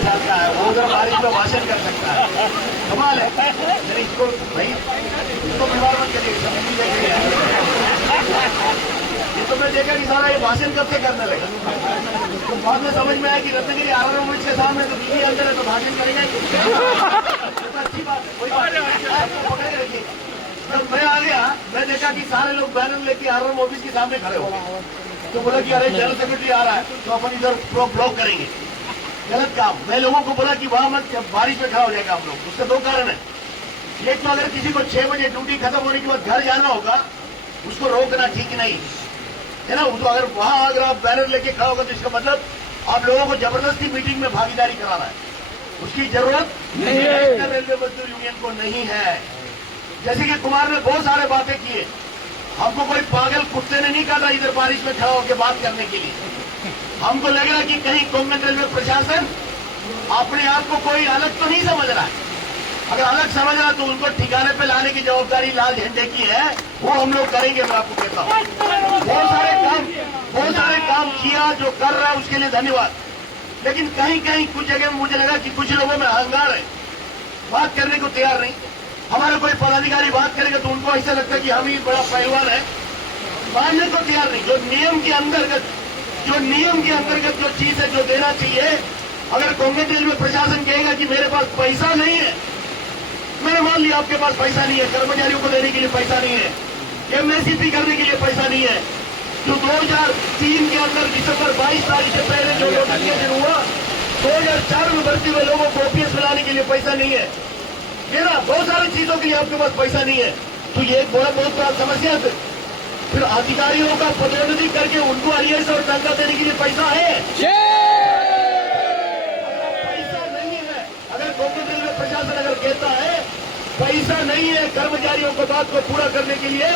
साल का है, वो उधर बारिश में भाषण कर सकता है। कमाल है। अरे इसको भाई इसको व्यवहार मत करिए, समझ देखिए। ये तो मैं देखा कि सारा ये भाषण कब से करने लगा, तो बाद में समझ में आया कि रत्नगिरी आरआर के सामने तो दिल्ली अंदर है तो भाषण करेगा। अच्छी बात है, कोई बात नहीं, पकड़े रखिए। जब मैं आ गया, मैं देखा कि सारे लोग बैनर लेके आरआर ऑफिस के सामने खड़े हो गए, तो बोला कि अरे जनरल सेक्रेटरी आ रहा है तो अपन इधर ब्लॉक करेंगे। गलत काम। मैं लोगों को बोला कि वहां मत, बारिश में खड़ा हो जाएगा हम लोग। उसका दो कारण है। एक तो अगर किसी को 6 बजे ड्यूटी खत्म होने के बाद घर जाना होगा, उसको रोकना ठीक नहीं है ना। तो अगर वहां अगर आप बैनर लेके खड़ा होगा तो इसका मतलब आप लोगों को जबरदस्ती मीटिंग में भागीदारी कराना है। उसकी जरूरत नहीं है, रेलवे मजदूर यूनियन को नहीं है। जैसे कि कुमार ने बहुत सारे बातें किए, हमको कोई पागल कुत्ते ने नहीं कहा इधर बारिश में खड़ा होकर बात करने के लिए। हमको लग रहा कि कहीं कोंकण रेलवे प्रशासन अपने आप को कोई अलग तो नहीं समझ रहा है। अगर अलग समझ रहा तो उनको ठिकाने पे लाने की जवाबदारी लाल झंडे की है, वो हम लोग करेंगे। मैं आपको कहता हूँ बहुत सारे काम किया, जो कर रहा है उसके लिए धन्यवाद। लेकिन कहीं कहीं कुछ जगह मुझे लगा कि कुछ लोगों में अहंकार है, बात करने को तैयार नहीं। हमारा कोई पदाधिकारी बात करेगा तो उनको ऐसा लगता है कि हम ही बड़ा पहलवान है, मानने को तैयार नहीं। जो नियम के अंतर्गत जो चीज है, जो देना चाहिए, अगर कोंकण रेलवे प्रशासन कहेगा कि मेरे पास पैसा नहीं है, मैंने मान लिया आपके पास पैसा नहीं है, कर्मचारियों को देने के लिए पैसा नहीं है, एमएसपी करने के लिए पैसा नहीं है, जो 2003 के अंदर दिसंबर 22 तारीख से पहले जो नोटिफिकेशन हुआ, 2004 में भर्ती हुए लोगों को ओपीएस बनाने के लिए पैसा नहीं है, ये ना बहुत सारी चीजों के लिए आपके पास पैसा नहीं है, तो ये एक बहुत बड़ा समस्या है। फिर अधिकारियों का पदोन्नति करके उनको आईएएस और तनख्वाह देने के लिए पैसा है? पैसा नहीं है। अगर कोंकण रेलवे प्रशासन अगर कहता है पैसा नहीं है कर्मचारियों को बात को पूरा करने के लिए,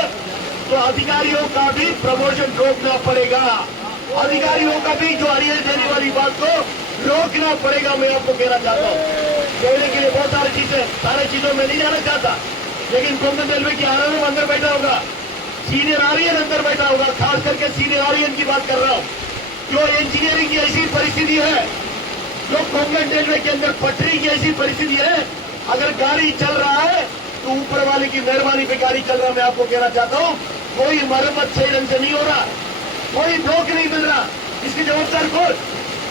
तो अधिकारियों का भी प्रमोशन रोकना पड़ेगा। अधिकारियों का भी जो आईएएस देने वाली बात को रोकना पड़ेगा। मैं आपको कहना चाहता हूँ, कहने के लिए बहुत सारी चीजों में नहीं जाना चाहता, लेकिन कोंकण रेलवे की आरआर अंदर बैठा होगा, सीनियर आरएन अंदर बैठा होगा, खास करके सीनियर आरएन की बात कर रहा हूं। जो इंजीनियरिंग की ऐसी परिस्थिति है, जो कोंकण रेलवे के अंदर पटरी की ऐसी परिस्थिति है, अगर गाड़ी चल रहा है तो ऊपर वाले की मेहरबानी पे गाड़ी चल रहा है। मैं आपको कहना चाहता हूं, कोई मरम्मत सही ढंग से नहीं हो रहा, कोई ब्लॉक नहीं मिल रहा। इसकी जवाबदार कौन?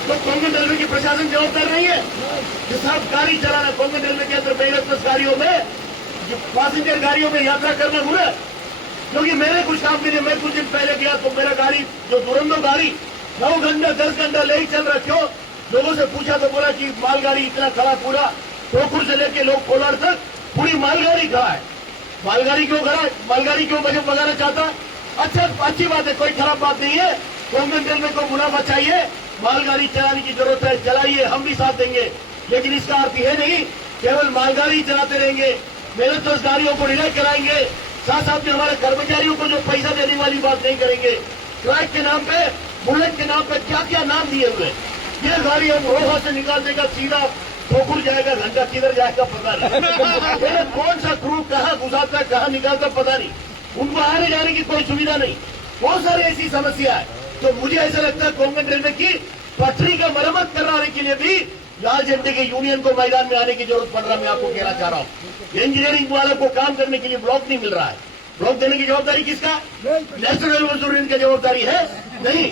तो कोंकण रेलवे की प्रशासन जवाबदार नहीं है। जो सब गाड़ी चलाना, कोंकण रेलवे के अंदर मेरठ गाड़ियों में, जो पैसेंजर गाड़ियों में यात्रा करना हुआ, क्योंकि मैंने कुछ काम के लिए मैं कुछ दिन पहले गया तो मेरा गाड़ी, जो दुरंतो गाड़ी 9 घंटा 10 घंटा ले ही चल रहा, क्यों? लोगों से पूछा तो बोला कि मालगाड़ी इतना खड़ा, पूरा टोकुर से लेके लोग कोलार तक पूरी मालगाड़ी खड़ा है। मालगाड़ी क्यों खड़ा है? मालगाड़ी क्यों बजट लगाना चाहता? अच्छा, अच्छी बात है, कोई खराब बात नहीं है। कोंकण रेलवे को मुनाफा चाहिए, मालगाड़ी चलाने की जरूरत है, चलाइए, हम भी साथ देंगे। लेकिन इसका अर्थ यह नहीं केवल मालगाड़ी चलाते रहेंगे, मेहनत तो गाड़ियों को रिलाय कराएंगे, साथ साथ में हमारे कर्मचारियों को जो पैसा देने वाली बात नहीं करेंगे। ट्रैक के नाम पे, बुलेट के नाम पे क्या क्या नाम दिए हुए। ये गाड़ी हम रोहा से निकाल देगा, सीधा ठोकुर जाएगा, घंटा किधर जाएगा पता नहीं। कौन सा क्रू कहाँ घुसाता है, कहाँ निकालता पता नहीं। उनको आने जाने की कोई सुविधा नहीं। बहुत सारी ऐसी समस्या है। तो मुझे ऐसा लगता है कोंकण रेलवे की पटरी का मरम्मत कराने के लिए भी लाल झंडे के यूनियन को मैदान में आने की जरूरत पड़ रहा है। मैं आपको कहना चाह रहा हूँ, इंजीनियरिंग वालों को काम करने के लिए ब्लॉक नहीं मिल रहा है। ब्लॉक देने की जवाबदारी किसका? नेशनल मजदूर यूनियन की जवाबदारी है? नहीं,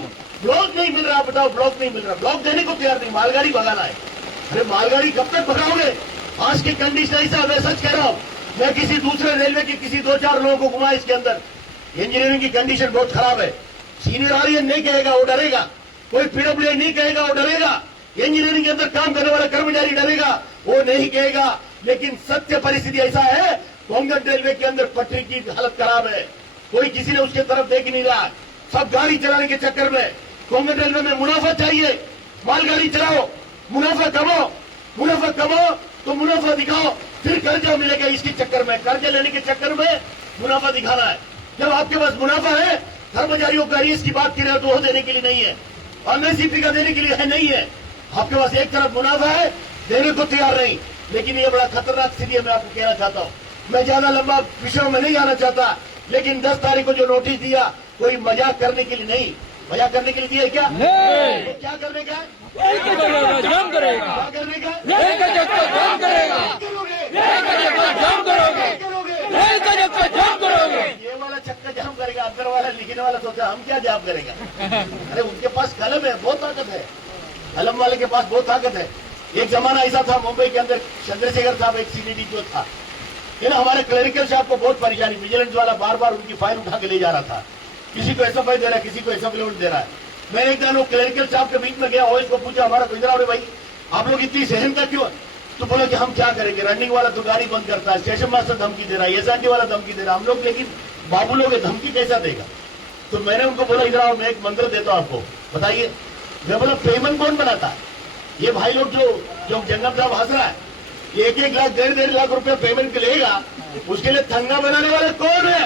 ब्लॉक नहीं मिल रहा। बताओ, ब्लॉक नहीं मिल रहा, ब्लॉक देने को तैयार नहीं, मालगाड़ी भगाना है। अरे मालगाड़ी कब तक भगाओगे? आज की कंडीशन ऐसा, मैं सच कह रहा हूँ, मैं किसी दूसरे रेलवे के किसी 2-4 लोगों को घुमा, इसके अंदर इंजीनियरिंग की कंडीशन बहुत खराब है। सीनियर आरएन नहीं कहेगा, वो डरेगा। कोई पीडब्ल्यूडी नहीं कहेगा, वो डरेगा। इंजीनियरिंग के अंदर काम करने वाला कर्मचारी डरेगा, वो नहीं कहेगा। लेकिन सत्य परिस्थिति ऐसा है, कोंकण रेलवे के अंदर पटरी की हालत खराब है। कोई किसी ने उसके तरफ देख नहीं रहा। सब गाड़ी चलाने के चक्कर में, कोंकण रेलवे में मुनाफा चाहिए, मालगाड़ी चलाओ, मुनाफा कमाओ तो मुनाफा दिखाओ, फिर कर्जा मिलेगा। इसके चक्कर में, कर्जा लेने के चक्कर में मुनाफा दिखाना है। जब आपके पास मुनाफा है, कर्मचारियों का आईएएस की बात कर रहे हो तो वो देने के लिए नहीं है, एमएसपी का देने के लिए है, नहीं है। आपके पास एक तरफ मुनाफा है, देने को तैयार नहीं। लेकिन ये बड़ा खतरनाक स्थिति है। मैं आपको कहना चाहता हूँ, मैं ज्यादा लंबा विषयों में नहीं आना चाहता, लेकिन 10 तारीख को जो नोटिस दिया, कोई मजाक करने के लिए नहीं, मजाक करने के लिए दिया क्या? तो क्या करने का है? जाम करेगा, क्या करने का? रेल का चक्का जाम करेगा, करोगे? रेल का चक्का जाम करोगे, करोगे? रेल का चक्का जाम करोगे। ये वाला चक्का जाम करेगा, अंदर वाला लिखने वाला सोचा हम क्या जाम करेगा। अरे उनके पास कलम है, बहुत ताकत है, कलम वाले के पास बहुत ताकत है। एक जमाना ऐसा था मुंबई के अंदर, चंद्रशेखर साहब एक सीनीडी जो था, ये ना हमारे क्लरिकल साहब को बहुत परेशानी, विजिलेंस वाला बार बार उनकी फाइल उठा के ले जा रहा था, किसी को एसएफआई दे रहा है, किसी को एसएफआई दे रहा है। मैंने एक दिन वो क्लरिकल साहब के बीच में गया, ओएस को पूछा हमारा तो इधर आओ रे भाई, आप लोग इतनी सहन का क्यों? तो बोला कि हम क्या करेंगे, रनिंग वाला तो गाड़ी बंद करता है, स्टेशन मास्टर धमकी दे रहा है, एसआरटी वाला धमकी दे रहा है, हम लोग लेकिन बाबू लोग धमकी कैसा देगा? तो मैंने उनको बोला इधर आओ, मैं एक मंत्र देता हूं आपको, बताइए। मैं बोला पेमेंट कौन बनाता है? ये भाई लोग जो जंगम साहब हंस रहा है, ये 1-1 लाख 1.5 लाख रुपया पेमेंट लेगा, उसके लिए थंगा बनाने वाले कौन है?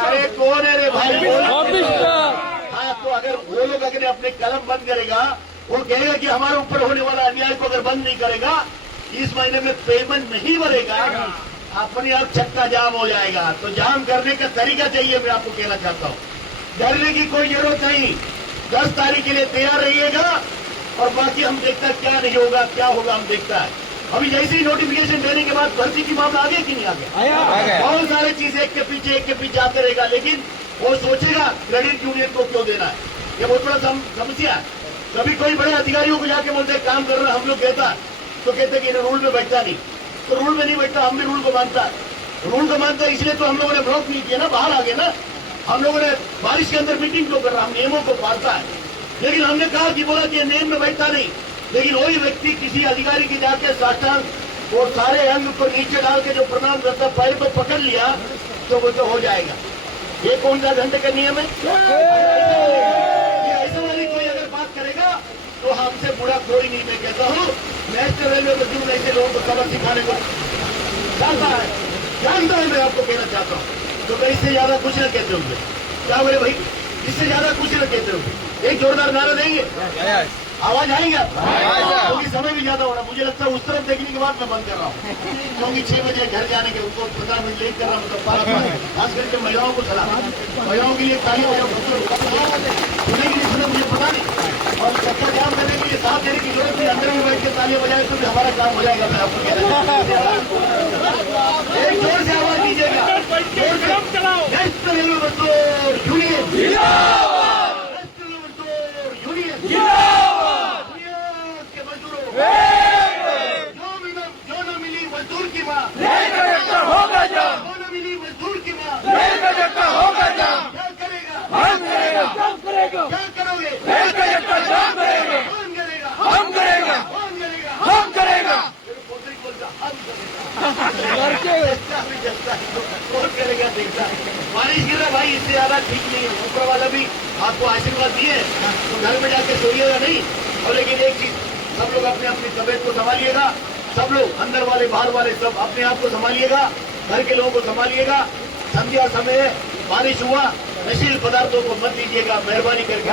अरे कौन है रे भाई? हाँ, तो अगर वो लोग अगर अपने कलम बंद करेगा, वो कहेगा कि हमारे ऊपर होने वाला अन्याय को अगर बंद नहीं करेगा, इस महीने में पेमेंट नहीं भरेगा, अपने आप चक्का जाम हो जाएगा। तो जाम करने का तरीका चाहिए, मैं आपको कहना चाहता हूँ। डरने की कोई जरूरत नहीं, 10 तारीख के लिए तैयार रहिएगा, और बाकी हम देखता क्या नहीं होगा, क्या होगा हम देखता है। अभी जैसे ही नोटिफिकेशन देने के बाद भर्ती की मामला आगे कि नहीं आगे? बहुत सारे चीज एक के पीछे आते रहेगा, लेकिन वो सोचेगा क्रेडिट यूनियन को क्यों देना है, ये बहुत बड़ा समस्या है। कभी कोई बड़े अधिकारियों को जाके बोलते काम कर रहे हम लोग कहता है, तो कहते कि रूल में बैठता नहीं, तो रूल में नहीं बैठता, हम भी रूल को मानता है, रूल को मानता है, इसलिए तो हम लोगों ने ब्लॉक नहीं किया ना, बाहर आ गए ना। हम लोगों ने बारिश के अंदर मीटिंग क्यों कर रहा, हम नियमों को पालता है, लेकिन हमने कहा कि बोला कि नियम में बैठता नहीं, लेकिन वही व्यक्ति किसी अधिकारी की जाके साष्टांग और सारे अंग को नीचे डाल के जो प्रणाम करता, पैर पे पकड़ लिया, तो वो तो हो जाएगा। ये कौन सा घंटे का नियम है? ये ऐसा वाली कोई अगर बात करेगा तो हमसे बुरा कोई नहीं। मैं कहता हूँ नेशनल रेलवे में क्यों ऐसे लोगों को सबक सिखाने को जानता है, मैं आपको कहना चाहता हूँ। तो मैं इससे ज्यादा कुछ न कहते होंगे, क्या बोले भाई, इससे ज्यादा कुछ न कहते होंगे। एक जोरदार नारा देंगे, आवाज आएंगे, क्योंकि समय भी ज्यादा हो रहा है। मुझे लगता है उस तरफ देखने के बाद मैं बंद कर रहा हूँ, क्योंकि 6 बजे घर जाने के उनको 15 मिनट लेट कर रहा हूँ। मतलब खास करके महिलाओं को सलाह, महिलाओं के लिए तालियां सुनने के लिए सुने, मुझे पता नहीं, और चक्कर जाम करने के लिए साथ देने की जरूरत नहीं, अंदर में बैठ के तालियां बजाए तो भी हमारा काम हो जाएगा। मैं आपको एक जोर से आवाज दीजिएगा, नेशनल रेलवे मजदूर यूनियन, जो न मिली मजदूर की माँ, होगा जाम, जो न मिली मजदूर की माँ, रेल का चक्का होगा जाम, क्या करेगा? हम करेगा, हम करेगा, क्या करोगे? रेल का चक्का जाम करेगा, कौन करेगा? हम करेगा, कौन करेगा? हम करेगा। मेरे पोते की बोलता हम करेगा, कौन करेगा? देखता बारिश गिर रहा भाई, इससे ज्यादा ठीक नहीं है। ऊपर वाला भी आपको आशीर्वाद दिए, तो घर में जाके सोइएगा नहीं। और लेकिन एक चीज, सब लोग अपने अपनी तबियत को संभालिएगा, सब लोग अंदर वाले बाहर वाले सब अपने आप को संभालिएगा, घर के लोगों को संभालिएगा। संध्या समय बारिश हुआ, नशीले पदार्थों को मत दीजिएगा, मेहरबानी करके।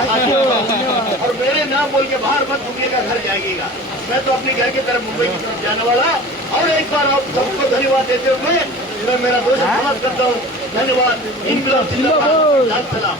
और मेरे नाम बोल के बाहर मत घूमिएगा, घर जाइएगा। मैं तो अपने घर की तरफ, मुंबई की तरफ जाने वाला। और एक बार आप सबको धन्यवाद देते हुए मैं मेरा दोस्त समाप्त करता हूँ। धन्यवाद। इंकलाब जिंदाबाद। सलाम।